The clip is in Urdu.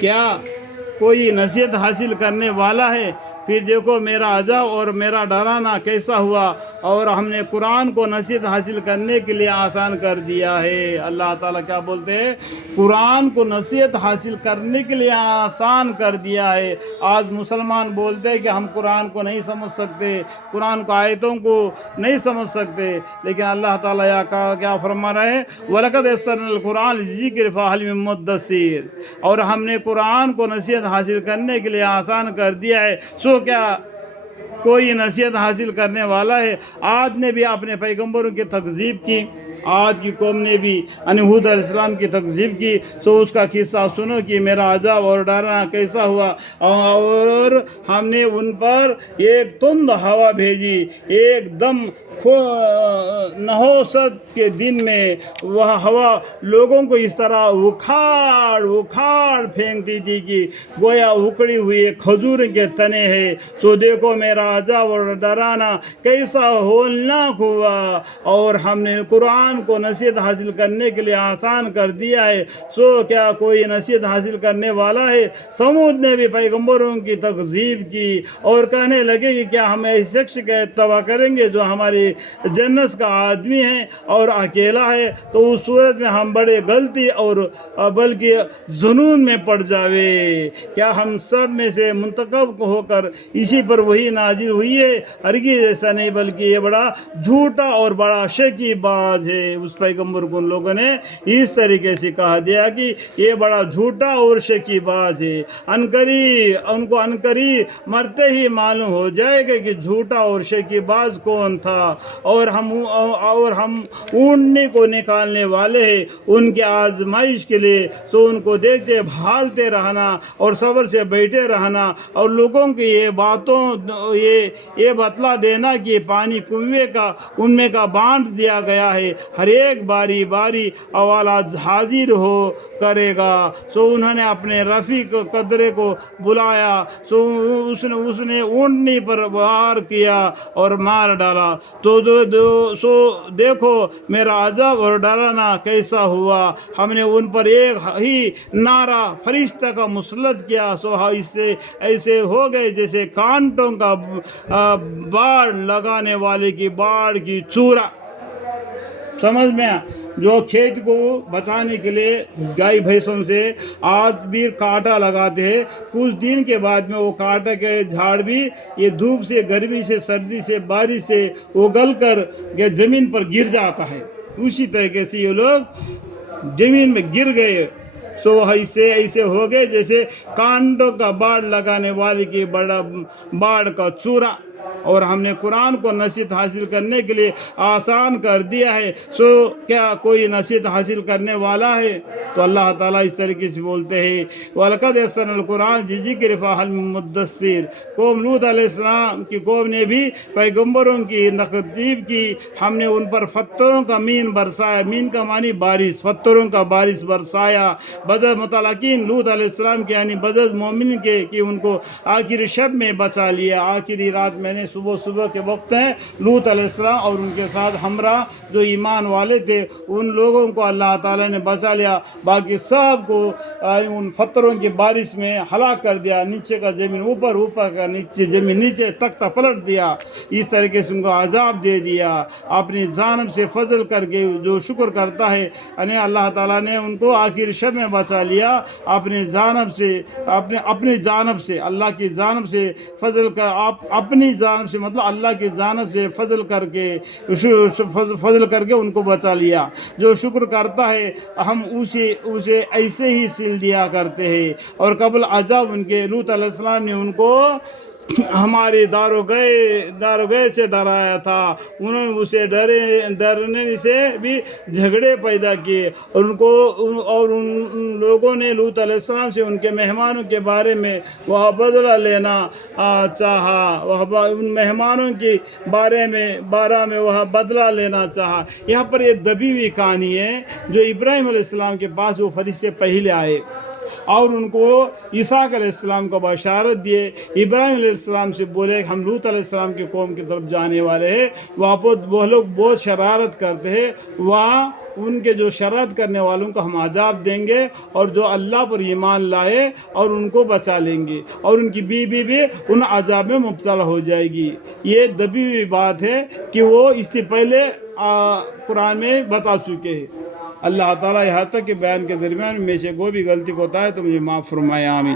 کیا کوئی نصیحت حاصل کرنے والا ہے؟ پھر دیکھو میرا عذاب اور میرا ڈرانا کیسا ہوا، اور ہم نے قرآن کو نصیحت حاصل کرنے کے لیے آسان کر دیا ہے۔ اللہ تعالیٰ کیا بولتے ہیں؟ قرآن کو نصیحت حاصل کرنے کے لیے آسان کر دیا ہے۔ آج مسلمان بولتے ہیں کہ ہم قرآن کو نہیں سمجھ سکتے، قرآن کو آیتوں کو نہیں سمجھ سکتے، لیکن اللہ تعالیٰ کیا فرما رہے ہیں؟ وَلَقَدْ يَسَّرْنَا الْقُرْآنَ لِلذِّكْرِ فَهَلْ مِن مُّدَّكِرٍ، اور ہم نے قرآن کو نصیحت حاصل کرنے کے لیے آسان کر دیا ہے، سو کیا کوئی نصیحت حاصل کرنے والا ہے؟ عاد نے بھی اپنے پیغمبروں کی تکذیب کی، عاد کی قوم نے بھی ہود علیہ السلام کی تکذیب کی، سو اس کا قصہ سنو کہ میرا عذاب اور ڈرنا کیسا ہوا۔ اور ہم نے ان پر ایک تند ہوا بھیجی، ایک دم نحوست کے دن میں وہ ہوا لوگوں کو اس طرح اکھاڑ پھینکتی تھی کہ گویا اکھڑی ہوئی کھجور کے تنے ہیں۔ تو دیکھو میرا عذاب اور ڈرانا کیسا ہولناک ہوا، اور ہم نے قرآن کو نصیحت حاصل کرنے کے لیے آسان کر دیا ہے، سو کیا کوئی نصیحت حاصل کرنے والا ہے؟ سمود نے بھی پیغمبروں کی تکذیب کی اور کہنے لگے کہ کیا ہم ایسے شخص کا اتباع کریں گے جو ہماری جنس کا آدمی ہے اور اکیلا ہے؟ تو اس صورت میں ہم بڑے غلطی اور بلکہ جنون میں پڑ جاوے۔ کیا ہم سب میں سے منتخب ہو کر اسی پر وہی نازل ہوئی ہے؟ ہرگز ایسا نہیں، بلکہ یہ بڑا جھوٹا اور بڑا شکی باز ہے۔ اس پیغمبر کو ان لوگوں نے اس طریقے سے کہا دیا کہ یہ بڑا جھوٹا اور شکی باز ہے، ان کو عنقریب مرتے ہی معلوم ہو جائے گا کہ جھوٹا اور شکی باز کون تھا۔ اور ہم اونٹنی کو نکالنے والے ہیں ان کے آزمائش کے لیے، تو ان کو دیکھتے بھالتے رہنا اور صبر سے بیٹھے رہنا، اور لوگوں کی یہ بتلا دینا کہ پانی کنویں کا ان میں کا بانٹ دیا گیا ہے، ہر ایک باری باری والا حاضر ہو کرے گا۔ سو انہوں نے اپنے رفیق قدرے کو بلایا، سو اس نے اونٹنی پر وار کیا اور مار ڈالا۔ تو سو دیکھو میرا عذاب اور ڈرانا کیسا ہوا۔ ہم نے ان پر ایک ہی نعرہ فرشتہ کا مسلط کیا، سو ایسے ہو گئے جیسے کانٹوں کا باڑ لگانے والے کی باڑ کی چورا۔ سمجھ میں؟ جو کھیت کو بچانے کے لیے گائے بھینسوں سے آج بھی کانٹا لگاتے ہیں، کچھ دن کے بعد میں وہ کانٹا کے جھاڑ بھی یہ دھوپ سے، گرمی سے، سردی سے، بارش سے اگل کر یہ زمین پر گر جاتا ہے۔ اسی طریقے سے یہ لوگ زمین میں گر گئے، سو ایسے ہو گئے جیسے کانٹوں کا باڑ لگانے والے کی بڑا باڑ کا چورا۔ اور ہم نے قرآن کو نصیحت حاصل کرنے کے لیے آسان کر دیا ہے، سو کیا کوئی نصیحت حاصل کرنے والا ہے؟ تو اللہ تعالیٰ اس طریقے سے بولتے ہیں وَلَقَدْ يَسَّرْنَا الْقُرْآنَ لِلذِّكْرِ فَهَلْ مِن مُّدَّكِرٍ۔ قوم لوط علیہ السلام کی قوم نے بھی پیغمبروں کی تکذیب کی، ہم نے ان پر پتھروں کا مین برسایا، مین کا معنی بارش، پتھروں کا بارش برسایا، بجز متعلقین لوط علیہ السلام کے یعنی بجز مومن کے کہ ان کو آخری شب میں بچا لیا، آخری رات میں نے صبح کے وقت ہیں لوط علیہ السلام اور ان کے ساتھ ہمراہ جو ایمان والے تھے ان لوگوں کو اللہ تعالیٰ نے بچا لیا، باقی سب کو ان پتھروں کی بارش میں ہلاک کر دیا، نیچے کا زمین اوپر، اوپر کا نیچے زمین نیچے، تختہ پلٹ دیا، اس طریقے سے ان کو عذاب دے دیا۔ اپنی جانب سے فضل کر کے جو شکر کرتا ہے یعنی اللہ تعالیٰ نے ان کو آخر شب میں بچا لیا، اپنی جانب سے اللہ کی جانب سے فضل کر، اپنی جانب سے مطلب اللہ کی جانب سے فضل کر کے ان کو بچا لیا۔ جو شکر کرتا ہے ہم اسے ایسے ہی سل دیا کرتے ہیں۔ اور قبل عذاب ان کے لوط علیہ السلام نے ان کو ہمارے داروغے سے ڈرایا تھا، انہوں نے اسے ڈرنے سے بھی جھگڑے پیدا کیے، اور ان لوگوں نے لوط علیہ السلام سے ان کے مہمانوں کے بارے میں وہ بدلہ لینا چاہا، ان مہمانوں کے بارے میں وہ بدلہ لینا چاہا۔ یہاں پر یہ دبی ہوئی کہانی ہے جو ابراہیم علیہ السلام کے پاس وہ فرشتے پہلے آئے، اور ان کو عیسیٰ علیہ السلام کو بشارت دیے. ابراہیم علیہ السلام سے بولے ہم لوط علیہ السلام کی قوم کی طرف جانے والے ہیں, وہاں پر وہ لوگ بہت شرارت کرتے ہیں, وہاں ان کے جو شرارت کرنے والوں کو ہم عذاب دیں گے, اور جو اللہ پر ایمان لائے اور ان کو بچا لیں گے, اور ان کی بیوی بھی ان عذاب میں مبتلا ہو جائے گی. یہ دبی ہوئی بات ہے کہ وہ اس سے پہلے قرآن میں بتا چکے ہیں. اللہ تعالیٰ یہاں تک کہ بیان کے درمیان میں سے کوئی بھی غلطی کو ہوتا ہے تو مجھے معاف فرمائے. آمین.